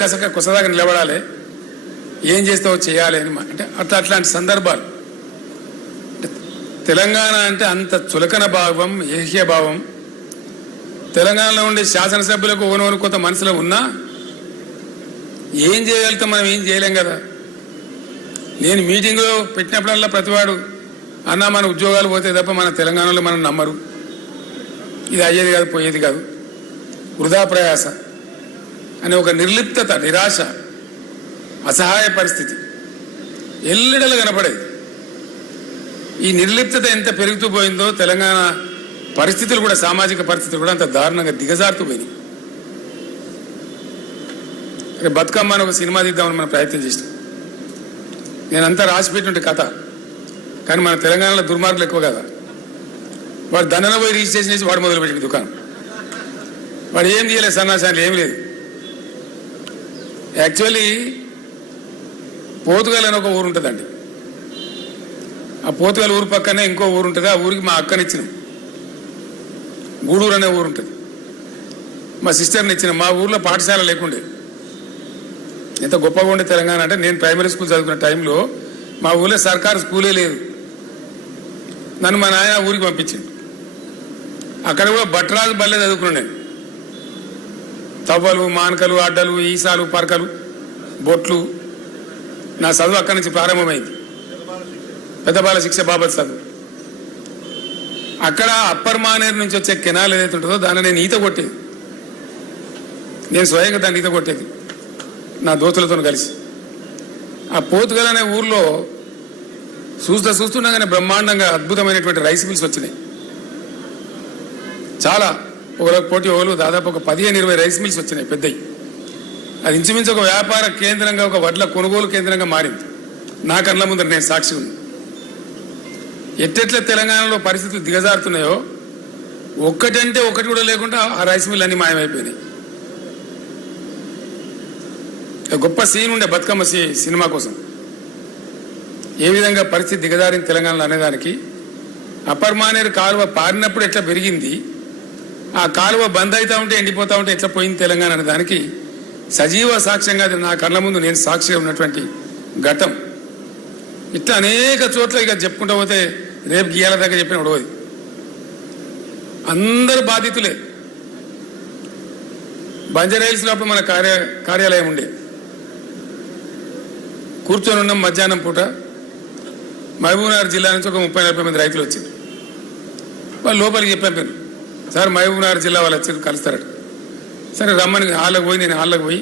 కొసదాకా నిలబడాలి, ఏం చేస్తావో చేయాలి అని అంటే అట్లాంటి సందర్భాలు. తెలంగాణ అంటే అంత చులకన భావం, ఏహ్య భావం. తెలంగాణలో ఉండే శాసనసభ్యులకు ఓనోను కొంత మనసులో ఉన్నా ఏం చేయగలుగుతాం, మనం ఏం చేయలేం కదా. నేను మీటింగ్లో పెట్టినప్పుడల్లా ప్రతివాడు అన్నా మన ఉద్యోగాలు పోతే తప్ప మన తెలంగాణలో మనం నమ్మరు, ఇది అయ్యేది కాదు పోయేది కాదు, వృధా ప్రయాస అనే ఒక నిర్లిప్తత, నిరాశ, అసహాయ పరిస్థితి ఎల్లడలు కనపడేది. ఈ నిర్లిప్తత ఎంత పెరుగుతూ పోయిందో తెలంగాణ పరిస్థితులు కూడా, సామాజిక పరిస్థితులు కూడా అంత దారుణంగా దిగజారుతూ పోయినాయి. బతుకమ్మ అని ఒక సినిమా తీద్దామని మనం ప్రయత్నం చేసినాం. నేనంతా రాసిపెట్టినట్టు కథ, కానీ మన తెలంగాణలో దుర్మార్గులు ఎక్కువ కదా. వాడు దండన పోయి రిజిస్ట్రేషన్ చేసి వాడు మొదలుపెట్టిన దుకాణం. వాడు ఏం తీయలేదు, సన్నాసాలు ఏం లేదు. యాక్చువల్లీ పోతుగల్ అని ఒక ఊరు ఉంటుందండి. ఆ పోతుగల్ ఊరు పక్కనే ఇంకో ఊరు ఉంటుంది. ఆ ఊరికి మా అక్కనిచ్చినాం. గూడూరు అనే ఊరు ఉంటుంది, మా సిస్టర్ని ఇచ్చినాం. మా ఊర్లో పాఠశాల లేకుండే. ఎంత గొప్పగా ఉండే తెలంగాణ అంటే, నేను ప్రైమరీ స్కూల్ చదువుకున్న టైంలో మా ఊళ్ళో సర్కారు స్కూలే లేదు. నన్ను మా నాయన ఊరికి పంపించింది. అక్కడ కూడా భట్రాజు బల్లే చదువుకున్నాను నేను. తవ్వలు, మానకలు, అడ్డలు, ఈసాలు, పరకలు, బొట్లు, నా చదువు అక్కడి నుంచి ప్రారంభమైంది. పెద్దబాల శిక్ష బాబత్ చదువు. అక్కడ అప్పర్ మానేరు నుంచి వచ్చే కెనాల్ ఏదైతే ఉంటుందో దాన్ని నేను ఈత కొట్టేది. నేను స్వయంగా దాన్ని ఈత కొట్టేది నా దోస్తులతో కలిసి. ఆ పోతుగల్ అనే ఊర్లో చూస్తుండగానే బ్రహ్మాండంగా అద్భుతమైనటువంటి రైస్ మిల్స్ వచ్చినాయి. చాలా ఒకరికి పోటీ ఒకరు దాదాపు ఒక 15-20 రైస్ మిల్స్ వచ్చినాయి పెద్దవి. అది ఇంచుమించు ఒక వ్యాపార కేంద్రంగా, ఒక వడ్ల కొనుగోలు కేంద్రంగా మారింది. నా కళ్ళ ముందర నేను సాక్షి ఉంది. ఎట్టెట్ల తెలంగాణలో పరిస్థితులు దిగజారుతున్నాయో, ఒక్కటంటే ఒకటి కూడా లేకుండా ఆ రైస్ మిల్ అన్ని మాయమైపోయినాయి. గొప్ప సీన్ ఉండే బతుకమ్మ సినిమా కోసం. ఏ విధంగా పరిస్థితి దిగజారింది తెలంగాణలో అనేదానికి, అప్పర్ మానేరు కాలువ పారినప్పుడు ఎట్లా పెరిగింది, ఆ కాలువ బంద్ అవుతా ఉంటే ఎండిపోతా ఉంటే ఎట్లా పోయింది తెలంగాణ అనే దానికి సజీవ సాక్ష్యంగా నా కళ్ళ ముందు నేను సాక్షిగా ఉన్నటువంటి ఘట్టం. ఇట్లా అనేక చోట్ల ఇక చెప్పుకుంటూ పోతే రేపు గీయాల దగ్గర చెప్పిన ఉడవది. అందరు బాధితులే. బంజారాహిల్స్లో అప్పుడు మన కార్యాలయం ఉండే. కూర్చొని ఉన్నాం మధ్యాహ్నం పూట. మహబూబ్నగర్ జిల్లా నుంచి ఒక 30-40 మంది రైతులు వచ్చారు. వాళ్ళు లోపలికి చెప్పారు, సార్ మహబూబ్నగర్ జిల్లా వాళ్ళు వచ్చి కలుస్తారట. సరే రమ్మని హాల్లోకి పోయి, నేను హాల్లోకి పోయి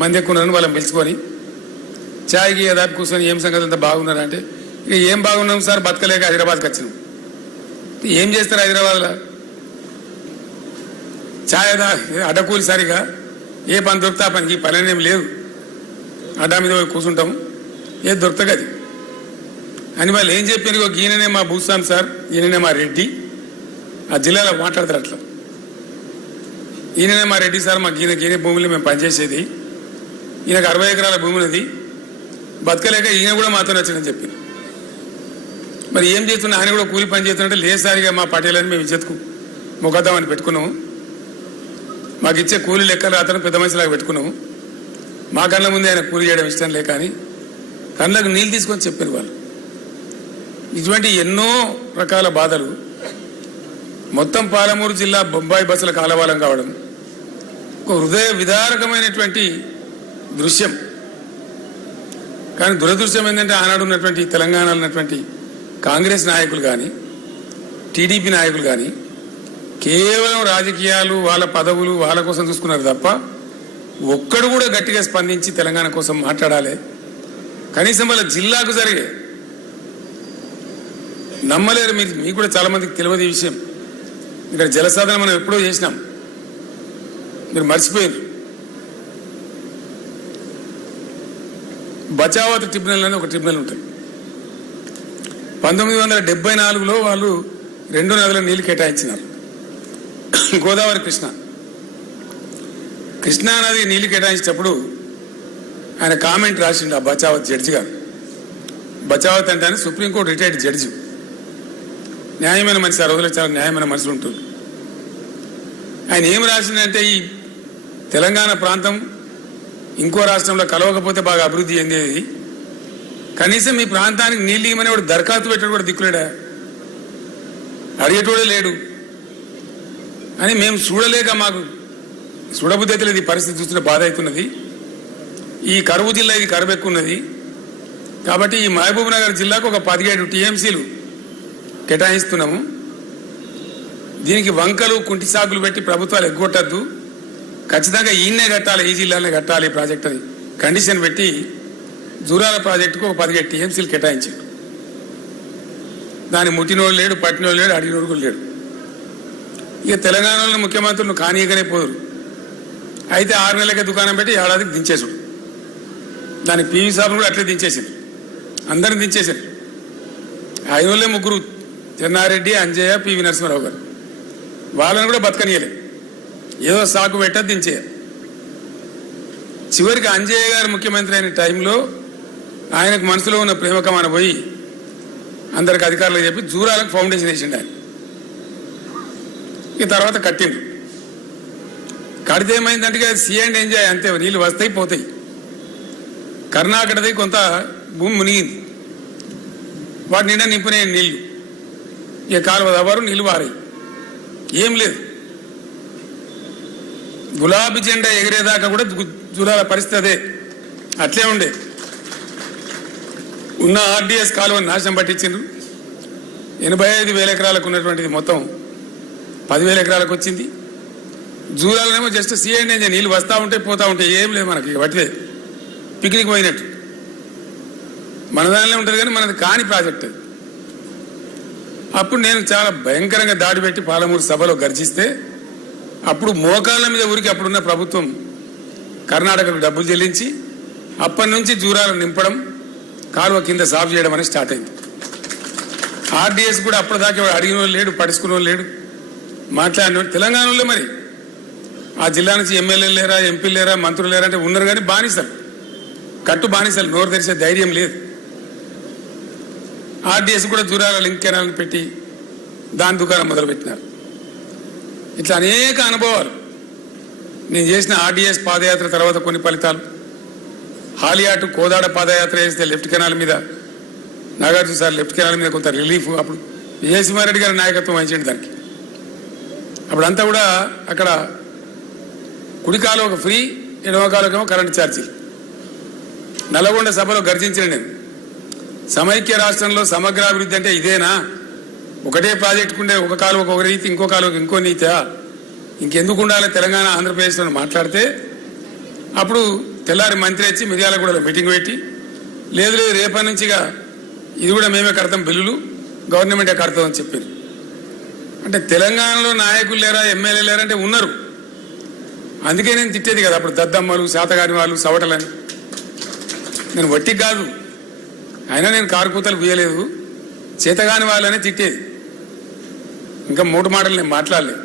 మంది ఎక్కువ ఉన్నాను వాళ్ళని పిలుచుకొని ఛాయ్కి దాటి కూర్చొని ఏం సంగతి అంతా బాగున్నారంటే, ఇక ఏం బాగున్నాం సార్, బతకలేక హైదరాబాద్కి వచ్చినాం. ఏం చేస్తారు హైదరాబాద్లో? ఛాయ్ అడ్డకూలి సరిగా ఏ పని దొరుకుతా పనికి, పని ఏం లేదు, అడ్డా మీద పోయి కూర్చుంటాము, ఏది దొరుకుతుంది అని వాళ్ళు ఏం చెప్పారు. ఈయననే మా భూస్వామి సార్, ఈయననే మా రెడ్డి, ఆ జిల్లాలో మాట్లాడతారు అట్లా. ఈయననే మా రెడ్డి సార్, మాకు ఈయన భూములు మేము పనిచేసేది, ఈయనకు 60 ఎకరాల భూమి ఉన్నది, బతకలేక ఈయన కూడా మాతో వచ్చిందని చెప్పి. మరి ఏం చేస్తున్నా, ఆయన కూడా కూలి పని చేస్తున్నట్టే. లేసారిగా మా పటేలని మేము ఇచ్చేతుకు మొగద్దామని పెట్టుకున్నాము. మాకు ఇచ్చే కూలీ లెక్కలు అతను పెద్ద మనిషిలాగా పెట్టుకున్నాము. మా కళ్ళ ముందే ఆయన కూలి చేయడం ఇష్టం లేక అని కళ్ళకు నీళ్ళు తీసుకొని చెప్పారు వాళ్ళు. ఇటువంటి ఎన్నో రకాల బాధలు. మొత్తం పాలమూరు జిల్లా బొంబాయి బస్సుల కాలవాలం కావడం ఒక హృదయ విదారకమైనటువంటి దృశ్యం. కానీ దురదృశ్యం ఏంటంటే, ఆనాడు ఉన్నటువంటి తెలంగాణలో ఉన్నటువంటి కాంగ్రెస్ నాయకులు కానీ, టీడీపీ నాయకులు కానీ కేవలం రాజకీయాలు, వాళ్ళ పదవులు వాళ్ళ కోసం చూసుకున్నారు తప్ప ఒక్కడు కూడా గట్టిగా స్పందించి తెలంగాణ కోసం మాట్లాడాలి. కనీసం వాళ్ళ జిల్లాకు జరిగే నమ్మలేరు. మీకు కూడా చాలా మందికి తెలియదు ఈ విషయం. ఇక్కడ జలసాధన మనం ఎప్పుడో చేసినాం, మీరు మర్చిపోయారు. బచావత్ ట్రిబ్యునల్ అని ఒక ట్రిబ్యునల్ ఉంటుంది. 1974లో వాళ్ళు 2 నదుల నీళ్లు కేటాయించినారు. గోదావరి, కృష్ణా నది నీళ్లు కేటాయించేటప్పుడు ఆయన కామెంట్ రాసిండు ఆ బచావత్ జడ్జి గారు. బచావత్ అంటే ఆయన సుప్రీంకోర్టు రిటైర్డ్ జడ్జి, న్యాయమైన మనిషి. ఆ రోజుల్లో చాలా న్యాయమైన మనుషులు ఉంటుంది. ఆయన ఏం రాసిందంటే, ఈ తెలంగాణ ప్రాంతం ఇంకో రాష్ట్రంలో కలవకపోతే బాగా అభివృద్ధి చెందేది. కనీసం మీ ప్రాంతానికి నీళ్ళు ఇవ్వమని వాడు దరఖాస్తు పెట్టాడు కూడా దిక్కులేడా, అడిగేటోడే లేడు అని మేము చూడలేక మాకు చూడబుద్ధి అయితే లేదు. ఈ పరిస్థితి చూస్తుంటే బాధ అవుతున్నది. ఈ కరువు జిల్లా, ఇది కరువు ఎక్కువ ఉన్నది కాబట్టి ఈ మహబూబ్ నగర్ జిల్లాకు ఒక 17 టీఎంసీలు కేటాయిస్తున్నాము. దీనికి వంకలు కుంటి సాగులు పెట్టి ప్రభుత్వాలు ఎగ్గొట్టద్దు, ఖచ్చితంగా ఈయన్నే కట్టాలి, ఈ జిల్లానే కట్టాలి ప్రాజెక్ట్ అని కండిషన్ పెట్టి జూరాల ప్రాజెక్టుకు ఒక 17 టీఎంసీలు కేటాయించాడు. దాన్ని ముట్టినోడు లేడు, పట్టినోడు లేడు, అడిగినోడు కూడా లేడు. ఇక తెలంగాణలో ముఖ్యమంత్రులు కానీయగానే పోదురు. అయితే 6 నెలలకే దుకాణం పెట్టి ఏడాదికి దించేసాడు. దానికి పివి సాబును కూడా అట్లే దించేసారు, అందరిని దించేశారు. ఆయనోళ్ళే ముగ్గురు, చెన్నారెడ్డి, అంజయ్య, పివి నరసింహారావు గారు, వాళ్ళని కూడా బతకనీయలే, ఏదో సాకు పెట్ట దించేయాలి. చివరికి అంజయ్య గారు ముఖ్యమంత్రి అయిన టైంలో ఆయనకు మనసులో ఉన్న ప్రేమకమాన పోయి అందరికి అధికారులకు చెప్పి జూరాలకు ఫౌండేషన్ వేసిండు ఆయన. ఈ తర్వాత కట్టిండు. కడితే ఏమైందంటే అది సీ అండ్ ఎంజాయ్ అంతే, నీళ్ళు వస్తాయి పోతాయి. కర్ణాటకది కొంత భూమి మునిగింది, వాటి నిండా నింపునే నీళ్లు, ఇక కాలువ దవ్వరు, నీళ్లు వారాయి, ఏం లేదు. గులాబీ జెండా ఎగిరేదాకా కూడా జూరాల పరిస్థితి అదే, అట్లే ఉండే. ఉన్న ఆర్డీఎస్ కాలువని నాశనం పట్టించిండ్రు. 85,000 ఎకరాలకు ఉన్నటువంటిది మొత్తం 10,000 ఎకరాలకు వచ్చింది. జూరాలనేమో జస్ట్ సీ అండ్ ఎంజాయ్, నీళ్ళు వస్తూ ఉంటాయి పోతూ ఉంటాయి, ఏం లేదు మనకి, వట్టిదే పిక్నిక్ పోయినట్టు. మన దానిలో ఉంటుంది కానీ మనది కాని ప్రాజెక్ట్. అప్పుడు నేను చాలా భయంకరంగా దాడి పెట్టి పాలమూరు సభలో గర్జిస్తే అప్పుడు మోకాళ్ళ మీద ఊరికి అప్పుడున్న ప్రభుత్వం కర్ణాటకకు డబ్బులు చెల్లించి అప్పటి నుంచి జూరాలను నింపడం, కాలువ కింద సాఫ్ చేయడం అనేది స్టార్ట్ అయింది. ఆర్డీఎస్ కూడా అప్పటిదాకా అడిగిన వాళ్ళు లేడు, పడుచుకున్న వాళ్ళు లేడు, మాట్లాడిన తెలంగాణలో మరి ఆ జిల్లా నుంచి ఎమ్మెల్యేలు లేరా, ఎంపీలు లేరా, మంత్రులు లేరా అంటే ఉన్నారు కానీ బానిసలు, కట్టు బానిసలు, నోరు తెరిచే ధైర్యం లేదు. ఆర్డీఎస్ కూడా జూరాల లింక్ కెనాలను పెట్టి దాని దుకాణం మొదలుపెట్టినారు. ఇట్లా అనేక అనుభవాలు. నేను చేసిన ఆర్డీఎస్ పాదయాత్ర తర్వాత కొన్ని ఫలితాలు, హాలియాటు కోదాడ పాదయాత్ర చేస్తే లెఫ్ట్ కెనాల్ మీద, నాగార్జున సార్ లెఫ్ట్ కెనాల్ మీద కొంత రిలీఫ్, అప్పుడు విజయసింహారెడ్డి గారి నాయకత్వం వహించండి దానికి. అప్పుడంతా కూడా అక్కడ కుడికాలు ఒక ఫ్రీ, ఎడమకాలకేమో కరెంటు ఛార్జీలు. నల్గొండ సభలో గర్జించిన నేను, సమైక్య రాష్ట్రంలో సమగ్రాభివృద్ధి అంటే ఇదేనా? ఒకటే ప్రాజెక్టుకుండే ఒక కాలువకు ఒక రీతి, ఇంకో కాలువకు ఇంకో నీతా, ఇంకెందుకు ఉండాలి తెలంగాణ ఆంధ్రప్రదేశ్లో మాట్లాడితే అప్పుడు తెల్లారి మంత్రి వచ్చి మిర్యాలగూడలో మీటింగ్ పెట్టి, లేదు లేదు రేపటి నుంచిగా ఇది కూడా మేమే కడతాం, బిల్లులు గవర్నమెంటే కడతాం అని చెప్పారు. అంటే తెలంగాణలో నాయకులు లేరా, ఎమ్మెల్యే లేరా అంటే ఉన్నారు. అందుకే నేను తిట్టేది కదా అప్పుడు, దద్దమ్మలు, శాతగాని వాళ్ళు, సవటలని. నేను వట్టికి కాదు, అయినా నేను కారుకూతలు పూయలేదు, చేతగాని వాళ్ళని తిట్టేది. ఇంకా 3 మాటలు నేను మాట్లాడలేదు.